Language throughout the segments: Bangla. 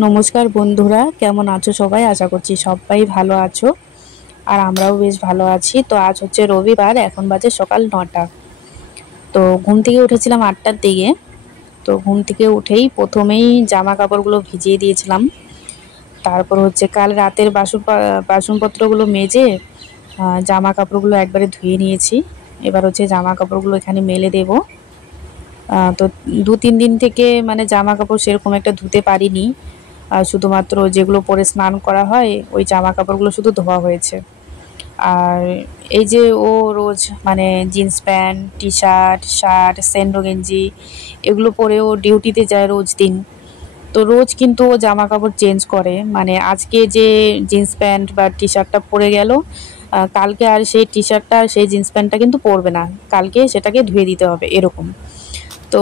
নমস্কার বন্ধুরা, কেমন আছো সবাই? আশা করছি সবাই ভালো আছো। আর আমরাও বেশ ভালো আছি। তো আজ হচ্ছে রবিবার, এখন বাজে সকাল ৯টা। তো ঘুম থেকে উঠেছিলাম ৮টার দিকে। তো ঘুম থেকে উঠেই প্রথমেই জামা কাপড়গুলো ভিজিয়ে দিয়েছিলাম। তারপর হচ্ছে কাল রাতের বাসনপত্রগুলো মেজে জামা কাপড়গুলো একবারে ধুয়ে নিয়েছি। এবার হচ্ছে জামা কাপড়গুলো এখানে মেলে দেবো। তো ২-৩ দিন থেকে মানে জামা কাপড় সেরকম একটা ধুতে পারিনি। শুধুমাত্র যেগুলো পরে স্নান করা হয় ওই জামা কাপড়গুলো শুধু ধোয়া হয়েছে। আর এই যে ও রোজ মানে jeans pant, T shirt, shirt, Sandow গেঞ্জি এগুলো পরে ও ডিউটিতে যায় রোজ দিন। তো রোজ কিন্তু ও জামা কাপড় চেঞ্জ করে, মানে আজকে যে জিন্স প্যান্ট বা টি শার্টটা পরে গেল, কালকে আর সেই টি শার্টটা আর সেই জিন্স প্যান্টটা কিন্তু পরবে না, কালকে সেটাকে ধুয়ে দিতে হবে এরকম। তো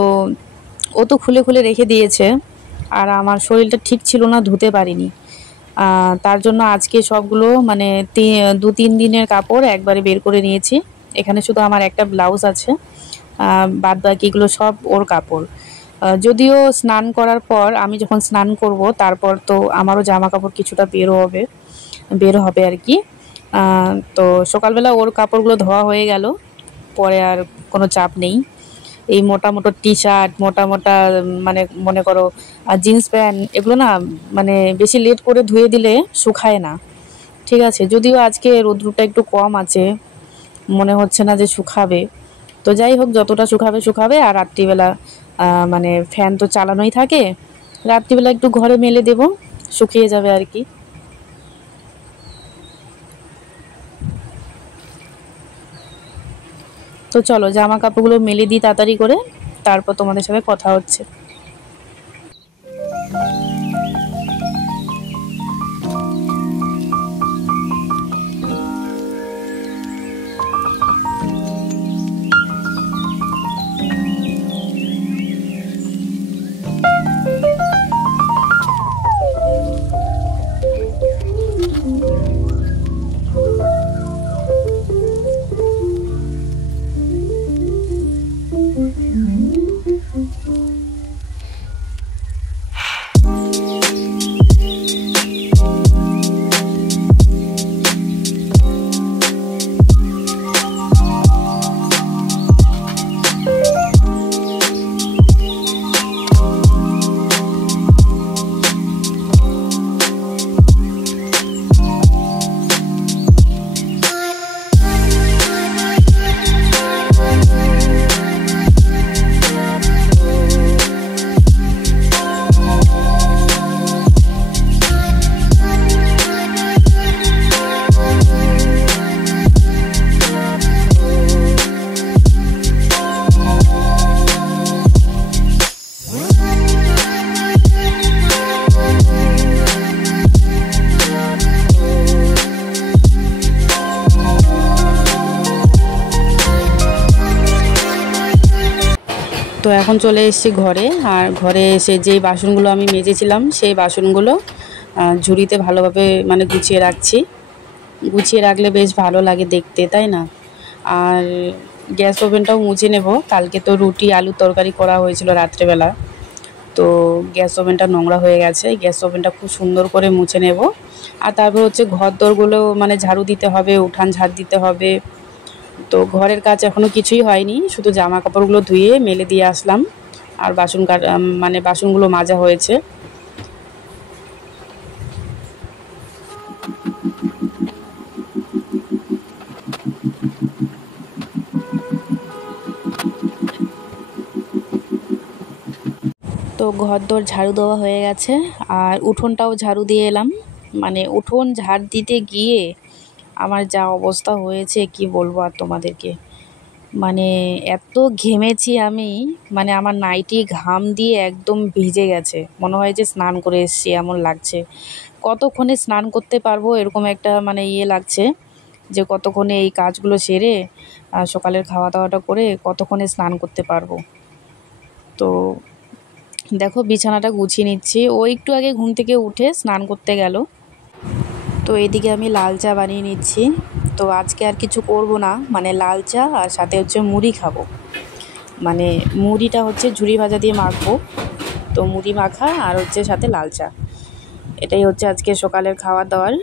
ও তো খুলে খুলে রেখে দিয়েছে, আর আমার শরীরটা ঠিক ছিল না, ধুতে পারিনি। তার জন্য আজকে সবগুলো মানে ২-৩ দিনের কাপড় একবারে বের করে নিয়েছি। এখানে শুধু আমার একটা ব্লাউজ আছে, বাদ বাকিগুলো সব ওর কাপড়। যদিও স্নান করার পর আমি যখন স্নান করব তারপর তো আমারও জামা কাপড় কিছুটা বের হবে আর কি। তো সকালবেলা ওর কাপড়গুলো ধোয়া হয়ে গেল, পরে আর কোনো চাপ নেই। এই মোটা মোটা টি শার্ট, মোটা মোটা মানে মনে করো জিন্স প্যান্ট, এগুলো না মানে বেশি লেট করে ধুয়ে দিলে শুকায় না। ঠিক আছে, যদিও আজকে রোদ্রুটা একটু কম আছে, মনে হচ্ছে না যে শুকাবে। তো যাই হোক, যতটা শুকাবে শুকাবে। আর রাত্রিবেলা মানে ফ্যান তো চালানোই থাকে, রাত্রিবেলা একটু ঘরে মেলে দেব, শুকিয়ে যাবে আর কি। তো চলো জামা কাপড়গুলো মেলে দিই তাড়াতাড়ি করে, তারপর তোমাদের সাথে কথা হচ্ছে। তো এখন চলে এসেছি ঘরে। আর ঘরে এসে যেই বাসনগুলো আমি মেজেছিলাম সেই বাসনগুলো ঝুড়িতে ভালোভাবে মানে গুছিয়ে রাখছি। গুছিয়ে রাখলে বেশ ভালো লাগে দেখতে, তাই না? আর গ্যাস ওভেনটাও মুছে নেব। কালকে তো রুটি আলুর তরকারি করা হয়েছিল রাত্রেবেলা, তো গ্যাস ওভেনটা নোংরা হয়ে গেছে। গ্যাস ওভেনটা খুব সুন্দর করে মুছে নেব। আর তারপর হচ্ছে ঘর দোরগুলো মানে ঝাড়ু দিতে হবে, উঠান ঝাড় দিতে হবে। তো ঘরের কাজ এখনও কিছুই হয়নি, শুধু জামা কাপড়গুলো ধুয়ে মেলে দিয়ে আসলাম। আর মানে বাসনগুলো মাজা হয়েছে। তো ঘরদোর ঝাড়ু দেওয়া হয়ে গেছে, আর উঠোনটাও ঝাড়ু দিয়ে এলাম। মানে উঠোন ঝাড় দিতে গিয়ে আমার যা অবস্থা হয়েছে কি বলবো আর তোমাদেরকে। মানে এত ঘেমেছি আমি, মানে আমার নাইটি ঘাম দিয়ে একদম ভিজে গেছে, মনে হয় যে স্নান করে এসেছি এমন লাগছে। কতক্ষণে স্নান করতে পারবো এরকম একটা মানে লাগছে, যে কতক্ষণে এই কাজগুলো সেরে সকালের খাওয়া দাওয়াটা করে কতক্ষণে স্নান করতে পারবো। তো দেখো বিছানাটা গুছিয়ে নিচ্ছি। ও একটু আগে ঘুম থেকে উঠে স্নান করতে গেল। তো এদিকে আমি লাল চা বানিয়ে নিচ্ছি। তো আজকে আর কিছু করব না, মানে লাল চা আর সাথে হচ্ছে মুড়ি খাবো। মানে মুড়িটা হচ্ছে ঝুরি ভাজা দিয়ে মাখবো। তো মুড়ি মাখা আর হচ্ছে সাথে লাল চা। এটাই হচ্ছে আজকে সকালের খাওয়া দাওয়ার।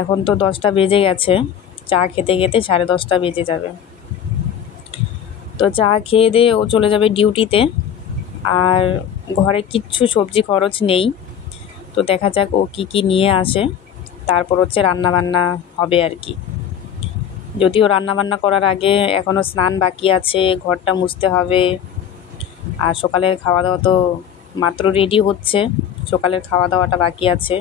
এখন তো 10টা বেজে গেছে, চা খেতে খেতে 10:30 বেজে যাবে। তো চা খেয়ে দিয়ে ও চলে যাবে ডিউটিতে, আর ঘরে কিচ্ছু সবজি খরচ নেই। তো দেখা যাক ও কি নিয়ে আসে, তারপর হচ্ছে রান্নাবান্না হবে আর কি। যদিও রান্নাবান্না করার আগে এখনও স্নান বাকি আছে, ঘরটা মুছতে হবে। আর সকালের খাওয়া দাওয়া তো মাত্র রেডি হচ্ছে, সকালের খাওয়া দাওয়াটা বাকি আছে।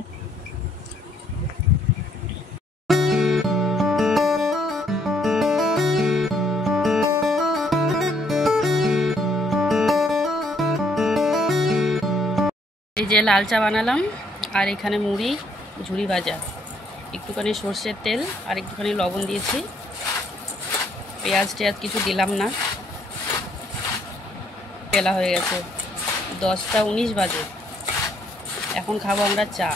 এই যে লাল চা বানালাম, আর এখানে মুড়ি, ঝুরি ভাজা, একটুখানি সর্ষের তেল আর একটুখানি লবণ দিয়েছি। পেঁয়াজ টেয়াজ কিছু দিলাম না। বেলা হয়ে গেছে 10টা 19 বাজে, এখন খাবো আমরা চা।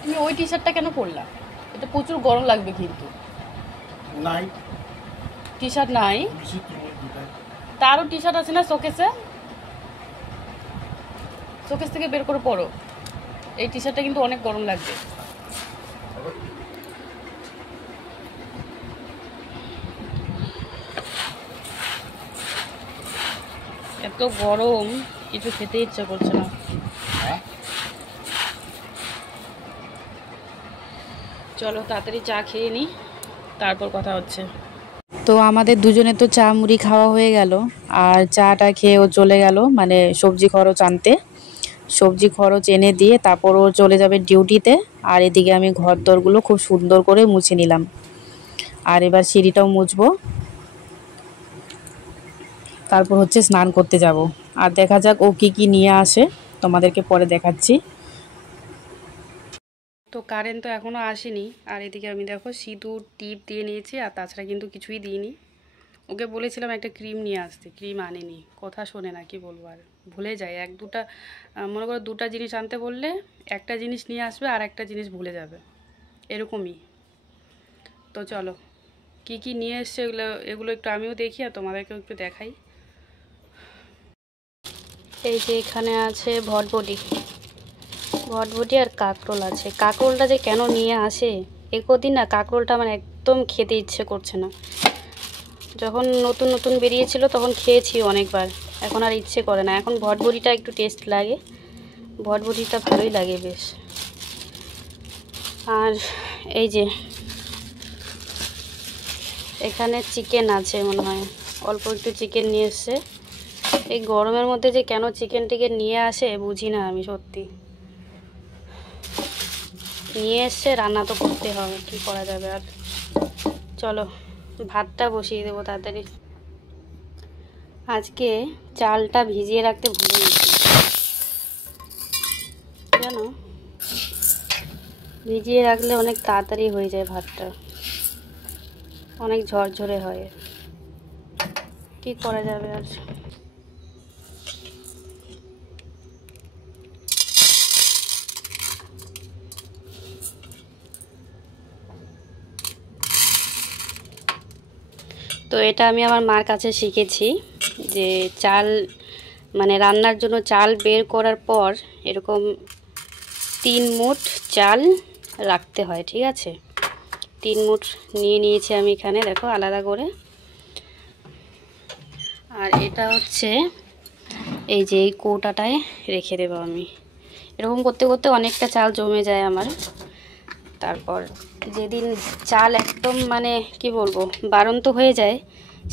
তুমি ওই টি শার্টটা কেন পরলা? এটা প্রচুর গরম লাগবে কিন্তু। নাই টি শার্ট নাই? তারও টি শার্ট আছে না শোকেসে? শোকেস থেকে বের করে পরো। এই টি শার্টটা কিন্তু অনেক গরম লাগবে। এত গরম, কিছু খেতে ইচ্ছা করছে না। চলো তাড়াতাড়ি চা খেয়ে নিই, তারপর কথা হচ্ছে। তো আমাদের দুজনে তো চা মুড়ি খাওয়া হয়ে গেল, আর চাটা খেয়ে ও চলে গেল মানে সবজি খরচ আনতে। সবজি খরচ এনে দিয়ে তারপর ও চলে যাবে ডিউটিতে। আর এদিকে আমি ঘর দরগুলো খুব সুন্দর করে মুছে নিলাম, আর এবার সিঁড়িটাও মুছবো। তারপর হচ্ছে স্নান করতে যাব, আর দেখা যাক ও কি নিয়ে আসে, তোমাদেরকে পরে দেখাচ্ছি। তো কারেন্ট তো এখনও আসেনি, আর এদিকে আমি দেখো সিঁদুর টিপ দিয়ে নিয়েছি, আর তাছাড়া কিন্তু কিছুই দিইনি। ওকে বলেছিলাম একটা ক্রিম নিয়ে আসতে, ক্রিম আনেনি, কথা শোনে না, কি বলবো আর, ভুলে যায়। এক দুটা মনে করো দুটা জিনিস আনতে বললে একটা জিনিস নিয়ে আসবে আর একটা জিনিস ভুলে যাবে, এরকমই। তো চলো কি নিয়ে এসছে এগুলো একটু আমিও দেখি আর তোমাদেরকেও একটু দেখাই। এই যে এখানে আছে ভটবটি আর কাঁকরোল আছে। কাঁকরোলটা যে কেন নিয়ে আসে, একদিন না কাঁকরোলটা আমার একদম খেতে ইচ্ছে করছে না। যখন নতুন নতুন বেরিয়েছিল তখন খেয়েছি অনেকবার, এখন আর ইচ্ছে করে না। এখন ভটবটিটা একটু টেস্ট লাগে, ভটবটিটা ভালোই লাগে বেশ। আর এই যে এখানে চিকেন আছে মনে হয়, অল্প একটু চিকেন নিয়ে এসছে। এই গরমের মধ্যে যে কেন চিকেন টিকেন নিয়ে আসে বুঝি না আমি, সত্যি নিয়ে এসছে, রান্না তো করতে হবে, কি করা যাবে আর। চলো ভাতটা বসিয়ে দেবো তাড়াতাড়ি। আজকে চালটা ভিজিয়ে রাখতে ভুলে গেছি জানো, ভিজিয়ে রাখলে অনেক তাড়াতাড়ি হয়ে যায় ভাতটা, অনেক ঝরঝরে হয়, কি করা যাবে আর। তো এটা আমি আমার মার কাছে শিখেছি, যে চাল মানে রান্নার জন্য চাল বের করার পর এরকম 3 মুঠ চাল রাখতে হয়, ঠিক আছে। 3 মুঠ নিয়ে নিয়েছি আমি এখানে, দেখো আলাদা করে। আর এটা হচ্ছে এই যে এই কৌটাটায় রেখে দেবো আমি। এরকম করতে করতে অনেকটা চাল জমে যায় আমার। তারপর যেদিন চাল একদম মানে কি বলবো বাড়ন্ত হয়ে যায়,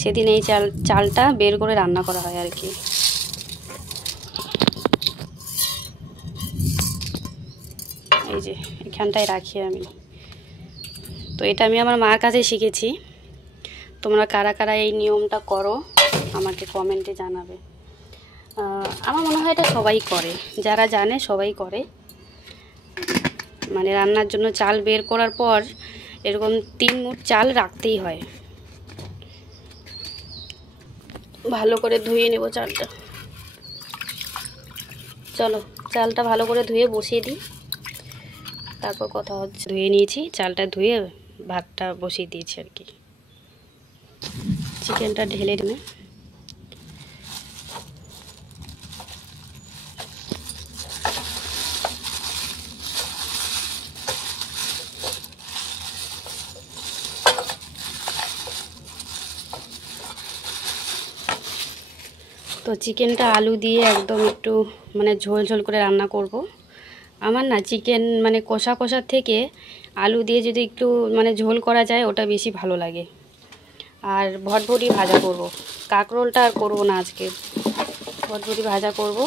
সেদিন এই চালটা বের করে রান্না করা হয় আর কি। এই যে এখানটায় রাখি আমি। তো এটা আমি আমার মার কাছে শিখেছি। তোমরা কারা কারা এই নিয়মটা করো আমাকে কমেন্টে জানাবে। আমার মনে হয় এটা সবাই করে, যারা জানে সবাই করে। মানে রান্নার জন্য চাল বের করার পর এরকম 3 মুঠ চাল রাখতেই হয়। ভালো করে ধুয়ে নেব চালটা। চলো চালটা ভালো করে ধুয়ে বসিয়ে দিই, তারপর কথা হচ্ছে। ধুয়ে নিয়েছি, চালটা ধুয়ে ভাতটা বসিয়ে দিয়েছি আর কি। চিকেনটা ঢেলে নেবে। তো চিকেনটা আলু দিয়ে একদম একটু মানে ঝোল ঝোল করে রান্না করব। আমার না চিকেন মানে কষা কষার থেকে আলু দিয়ে যদি একটু মানে ঝোল করা যায় ওটা বেশি ভালো লাগে। আর ভটভটি ভাজা করব, কাঁকরোলটা আর করবো না আজকে, ভটভটি ভাজা করব।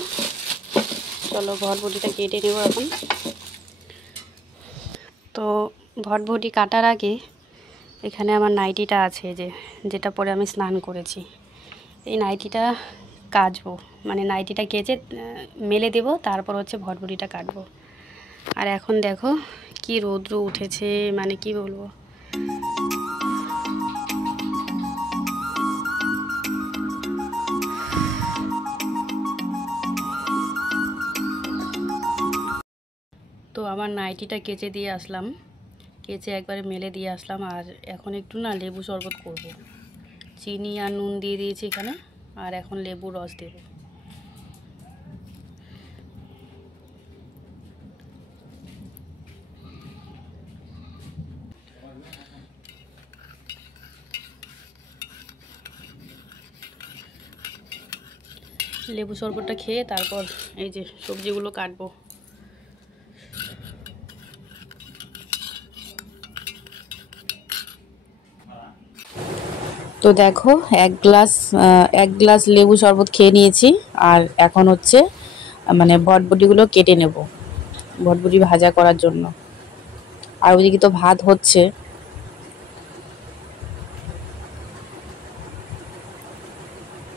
চলো ভটভটিটা কেটে নেব এখন। তো ভটভটি কাটার আগে এখানে আমার নাইটিটা আছে, যেটা পরে আমি স্নান করেছি, এই নাইটিটা কাচবো, মানে নাইটিটা কেচে মেলে দেব, তারপর হচ্ছে ভটভটিটা কাটবো। আর এখন দেখো কি রৌদ্র উঠেছে, মানে কি বলবো। তো আমার নাইটিটা কেচে দিয়ে আসলাম, কেচে একবারে মেলে দিয়ে আসলাম। আর এখন একটু না লেবু শরবত করব, চিনি আর নুন দিয়ে দিয়েছি এখানে, আর এখন লেবুর রস দেব। লেবু শরবতটা খেয়ে তারপর এই যে সবজিগুলো কাটবো। তো দেখো এক গ্লাস লেবু শরবত খেয়ে নিয়েছি। আর এখন হচ্ছে মানে বটবটিগুলো কেটে নেব বটবটি ভাজা করার জন্য। আর ওইদিকে তো ভাত হচ্ছে।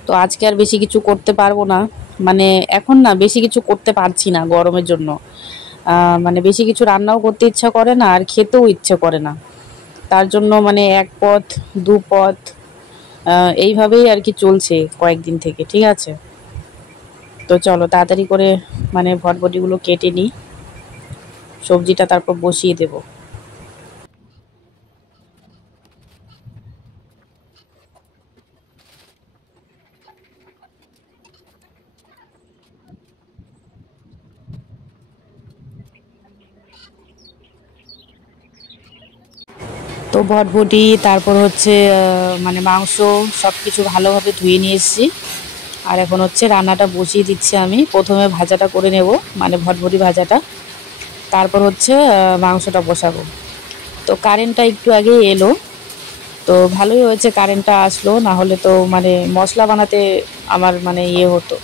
তো আজকে আর বেশি কিছু করতে পারবো না, মানে এখন না বেশি কিছু করতে পারছি না গরমের জন্য। মানে বেশি কিছু রান্নাও করতে ইচ্ছা করে না, আর খেতেও ইচ্ছে করে না। তার জন্য মানে এক পদ দু পদ এইভাবেই আর কি চলছে কয়েকদিন থেকে, ঠিক আছে। তো চলো তাড়াতাড়ি করে মানে ভটভটিগুলো কেটে নিই, সবজিটা তারপর বসিয়ে দেব। তো ভটভটি তারপর হচ্ছে মানে মাংস সব কিছু ভালোভাবে ধুয়ে নিয়ে এসেছি। আর এখন হচ্ছে রান্নাটা বসিয়ে দিচ্ছি আমি। প্রথমে ভাজাটা করে নেব, মানে ভটভটি ভাজাটা, তারপর হচ্ছে মাংসটা বসাবো। তো কারেন্টটা একটু আগে এলো, তো ভালোই হয়েছে কারেন্টটা আসলো, না হলে তো মানে মশলা বানাতে আমার মানে হতো।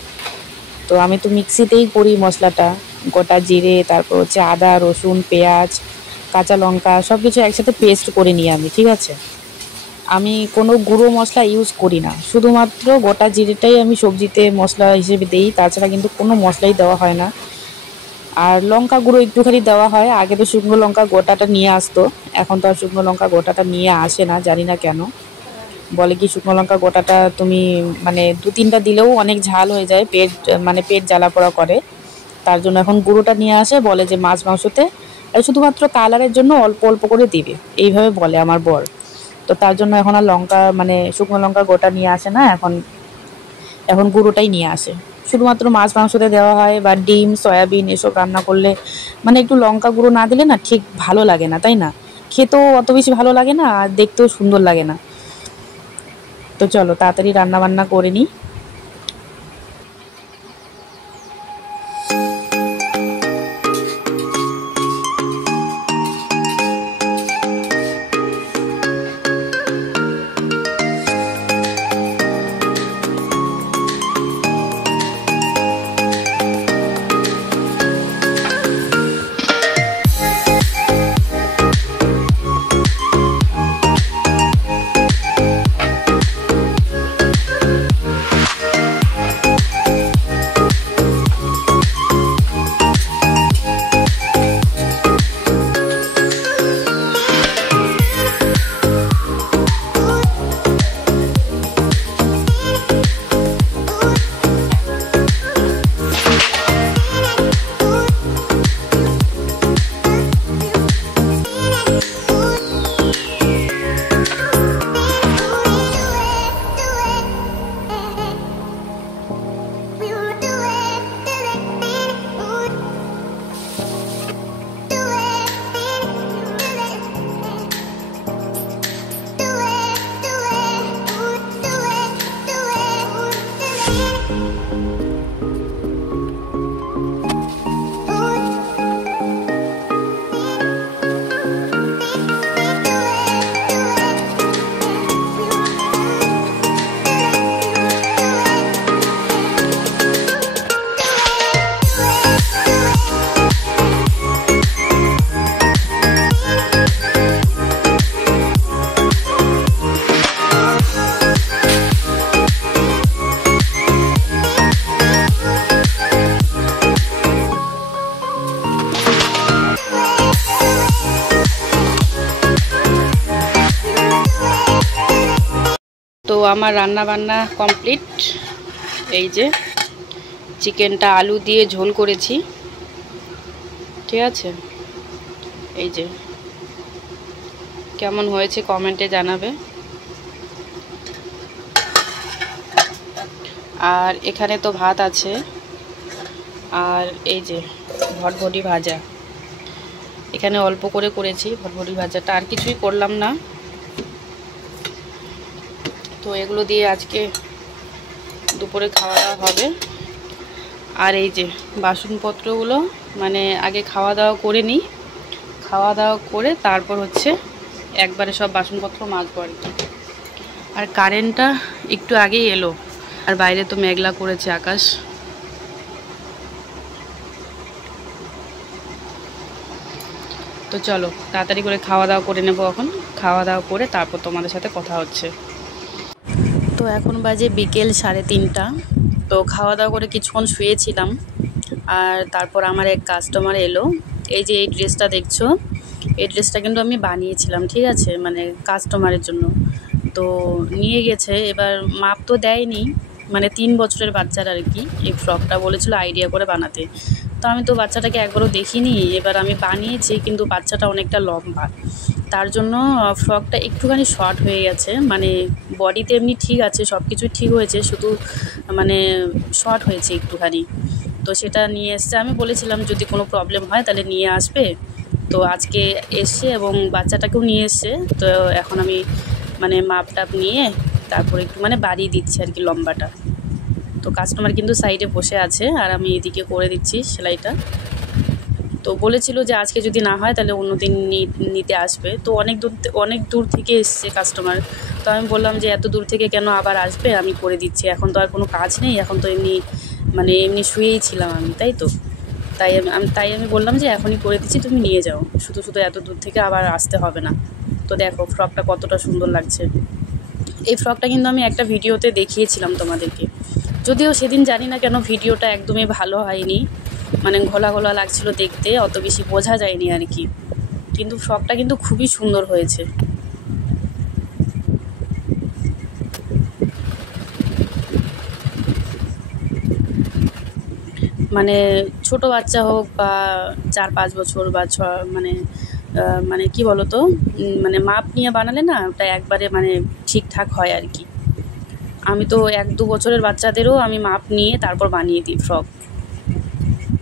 তো আমি তো মিক্সিতেই করি মশলাটা, গোটা জিরে, তারপর হচ্ছে আদা রসুন পেঁয়াজ কাঁচা লঙ্কা সব কিছু একসাথে পেস্ট করে নিই আমি, ঠিক আছে। আমি কোনো গুঁড়ো মশলা ইউজ করি না, শুধুমাত্র গোটা জিরেটাই আমি সবজিতে মশলা হিসেবে দিই, তাছাড়া কিন্তু কোনো মশলাই দেওয়া হয় না। আর লঙ্কা গুঁড়ো একটুখানি দেওয়া হয়। আগে তো শুকনো লঙ্কা গোটাটা নিয়ে আসতো, এখন তো আর শুকনো লঙ্কা গোটাটা নিয়ে আসে না, জানি না কেন। বলে কি শুকনো লঙ্কা গোটাটা তুমি মানে দু তিনটা দিলেও অনেক ঝাল হয়ে যায়, মানে পেট জ্বালা পোড়া করে। তার জন্য এখন গুঁড়োটা নিয়ে আসে, বলে যে মাছ মাংসতে শুধুমাত্র কালারের জন্য অল্প অল্প করে দিবে, এইভাবে বলে আমার বর। তো তার জন্য এখন আর লঙ্কা মানে শুকনো লঙ্কা গোটা নিয়ে আসে না, এখন এখন গুঁড়োটাই নিয়ে আসে। শুধুমাত্র মাছ মাংসতে দেওয়া হয় বা ডিম সয়াবিন এসব রান্না করলে মানে একটু লঙ্কা গুঁড়ো না দিলে না ঠিক ভালো লাগে না, তাই না? খেতেও অত বেশি ভালো লাগে না, আর দেখতেও সুন্দর লাগে না। তো চলো তাড়াতাড়ি রান্না বান্না করে নিই। আমার রান্না বান্না কমপ্লিট। এই যে চিকেনটা আলু দিয়ে ঝোল করেছি, ঠিক আছে। এই যে কেমন হয়েছে কমেন্টে জানাবে। আর এখানে তো ভাত আছে, আর এই যে ভটভটি ভাজা, এখানে অল্প করে করেছি ভটভটি ভাজাটা, আর কিছুই করলাম না। তো এগুলো দিয়ে আজকে দুপুরে খাওয়া দাওয়া হবে। আর এই যে বাসনপত্রগুলো মানে আগে খাওয়া দাওয়া করে নিই, খাওয়া দাওয়া করে তারপর হচ্ছে একবারে সব বাসনপত্র মাজবো আর কি। আর কারেন্টটা একটু আগেই এলো, আর বাইরে তো মেঘলা করেছে আকাশ। তো চলো তাড়াতাড়ি করে খাওয়া দাওয়া করে নেবো। এখন খাওয়া দাওয়া করে তারপর তোমাদের সাথে কথা হচ্ছে। তো এখন বাজে বিকেল 3:30। তো খাওয়া দাওয়া করে কিছুক্ষণ শুয়েছিলাম, আর তারপর আমার এক কাস্টমার এলো। এই যে এই ড্রেসটা দেখছো, এই ড্রেসটা কিন্তু আমি বানিয়েছিলাম, ঠিক আছে, মানে কাস্টমারের জন্য। তো নিয়ে গেছে, এবার মাপ তো দেয়নি, মানে 3 বছরের বাচ্চার আর কি। এই ফ্রকটা বলেছিল আইডিয়া করে বানাতে, তো আমি তো বাচ্চাটাকে একবারও দেখিনি। এবার আমি বানিয়েছি, কিন্তু বাচ্চাটা অনেকটা লম্বা, তার জন্য ফ্রকটা একটুখানি শর্ট হয়ে গেছে। মানে বডিতে এমনি ঠিক আছে, সব কিছুই ঠিক হয়েছে, শুধু মানে শর্ট হয়েছে একটুখানি। তো সেটা নিয়ে এসছে, আমি বলেছিলাম যদি কোনো প্রবলেম হয় তাহলে নিয়ে আসবে। তো আজকে এসছে এবং বাচ্চাটাকেও নিয়ে এসছে। তো এখন আমি মানে মাপ টাপ নিয়ে তারপর একটু মানে বাড়িয়ে দিচ্ছি আর কি লম্বাটা। তো কাস্টমার কিন্তু সাইডে বসে আছে, আর আমি এদিকে করে দিচ্ছি সেলাইটা। তো বলেছিল যে আজকে যদি না হয় তাহলে অন্য দিন নিতে আসবে। তো অনেক দূর থেকে এসছে কাস্টমার। তো আমি বললাম যে এত দূর থেকে কেন আবার আসবে, আমি করে দিচ্ছি, এখন তো আর কোনো কাজ নেই, এখন তো এমনি শুয়েই ছিলাম আমি, তাই তো। তাই আমি বললাম যে এখনই করে দিচ্ছি, তুমি নিয়ে যাও, শুধু শুধু এত দূর থেকে আবার আসতে হবে না। তো দেখো ফ্রকটা কতটা সুন্দর লাগছে। এই ফ্রকটা কিন্তু আমি একটা ভিডিওতে দেখিয়েছিলাম তোমাদেরকে, যদিও সেদিন জানি না কেন ভিডিওটা একদমই ভালো হয়নি, মানে ঘোলা ঘোলা লাগছিল দেখতে, অত বেশি বোঝা যায়নি আর কি। কিন্তু ফ্রকটা কিন্তু খুবই সুন্দর হয়েছে। মানে ছোট বাচ্চা হোক বা 4-5 বছর বা মানে মানে কি বলতো, মানে মাপ নিয়ে বানালে না ওটা একবারে মানে ঠিকঠাক হয় আর কি। আমি তো 1-2 বছরের বাচ্চাদেরও আমি মাপ নিয়ে তারপর বানিয়ে দিই ফ্রক,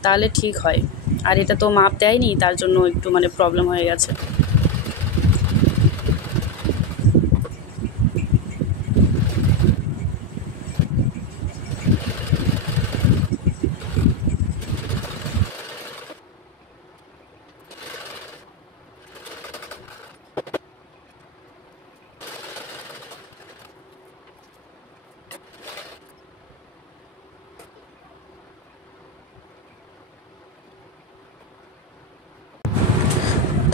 তাহলে ঠিক হয়। আর এটা তো মাপ দেয়নি, তার জন্য একটু মানে প্রবলেম হয়ে গেছে।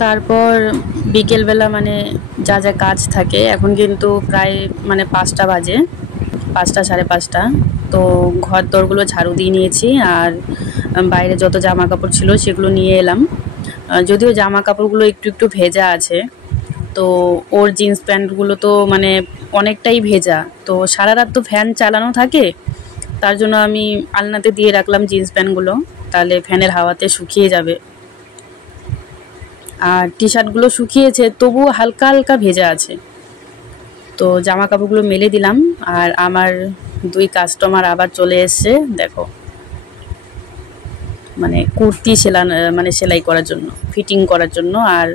তারপর বিকেলবেলা মানে যা যা কাজ থাকে, এখন কিন্তু প্রায় মানে 5টা বাজে, 5টা 5:30। তো ঘর দরগুলো ঝাড়ু দিয়ে নিয়েছি, আর বাইরে যত জামা কাপড় ছিল সেগুলো নিয়ে এলাম। যদিও জামা কাপড়গুলো একটু একটু ভেজা আছে, তো ওর জিন্স প্যান্টগুলো তো মানে অনেকটাই ভেজা। তো সারা রাত তো ফ্যান চালানো থাকে, তার জন্য আমি আলনাতে দিয়ে রাখলাম জিন্স প্যান্টগুলো, তাহলে ফ্যানের হাওয়াতে শুকিয়ে যাবে। আর টি শার্টগুলো শুকিয়েছে, তবুও হালকা হালকা ভেজা আছে। তো জামা কাপড়গুলো মেলে দিলাম, আর আমার 2 কাস্টমার আবার চলে এসছে, দেখো, মানে কুর্তি সেলাই করার জন্য, ফিটিং করার জন্য, আর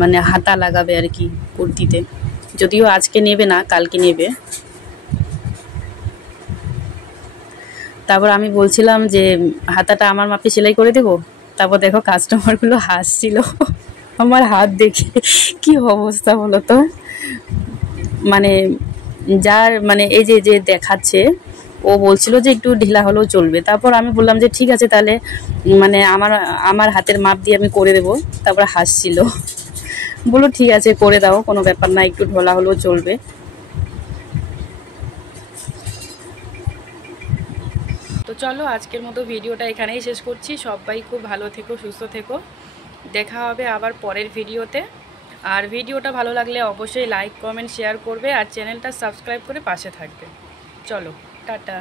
মানে হাতা লাগাবে আর কি কুর্তিতে। যদিও আজকে নেবে না, কালকে নেবে। তারপর আমি বলছিলাম যে হাতাটা আমার মাপে সেলাই করে দেবো। তারপর দেখো কাস্টমারগুলো হাসছিল আমার হাত দেখে। কি অবস্থা বলো তো, মানে যার মানে এই যে যে দেখাচ্ছে, ও বলছিল যে একটু ঢিলা হলেও চলবে। তারপর আমি বললাম যে ঠিক আছে তাহলে, মানে আমার হাতের মাপ দিয়ে আমি করে দেবো। তারপর হাসছিল, বললো ঠিক আছে করে দাও, কোনো ব্যাপার না, একটু ঢোলা হলেও চলবে। তো চলো আজকের মতো ভিডিওটা এখানেই শেষ করছি। সবাই খুব ভালো থেকো, সুস্থ থেকো, দেখা হবে আবার পরের ভিডিওতে। আর ভিডিওটা ভালো লাগলে অবশ্যই লাইক কমেন্ট শেয়ার করবে আর চ্যানেলটা সাবস্ক্রাইব করে পাশে থাকবে। চলো টাটা।